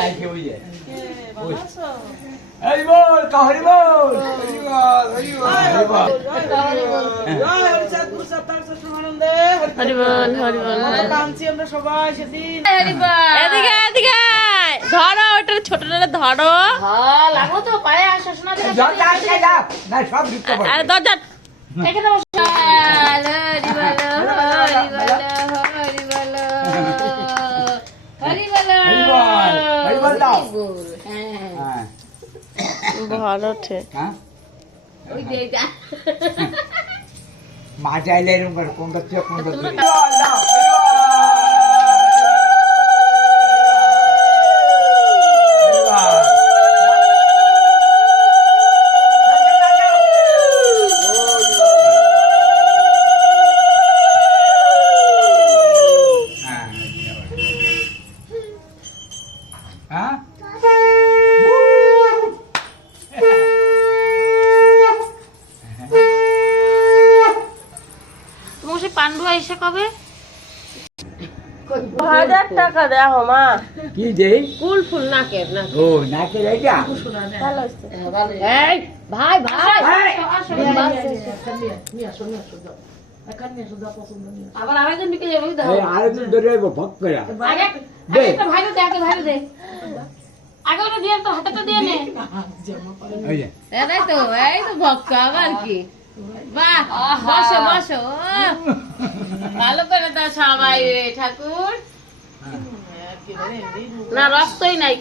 আইছে ওই যে এই বল কাহরি বল হরি বল আমরা সবাই সেদিন এদিকে এদিকে ধরো ওটা ছোটটা ধরো লাগো তো পায়ে আসা শোনা না সব ঢুকতে পারে আরে দরজা এখানে বসো ভালো ওঠে মা চাইলে এরকম করে কোনটা থেকে কোনটা ধরে হ্যাঁ তোমার সে পান্ডু এসে কবে 1000 টাকা দেখো মা কি দেই ফুল ফুল নাকের না ও নাকের এইটা ভালো হচ্ছে এই ভাই ভাই আবার আরেকজন বিকে যাবে দাও এই আরেকজন ধরে আইবো ভক করে আগে একটা ভাই দে আগে ভাই দে আগে ওটা দিয়ে তো হাতটা দিয়ে নে এই যে এই তো ভক্ত আবার কি বাহ বসো বসো ভালো করে দাও সবাই ঠাকুর না রক্তই নাই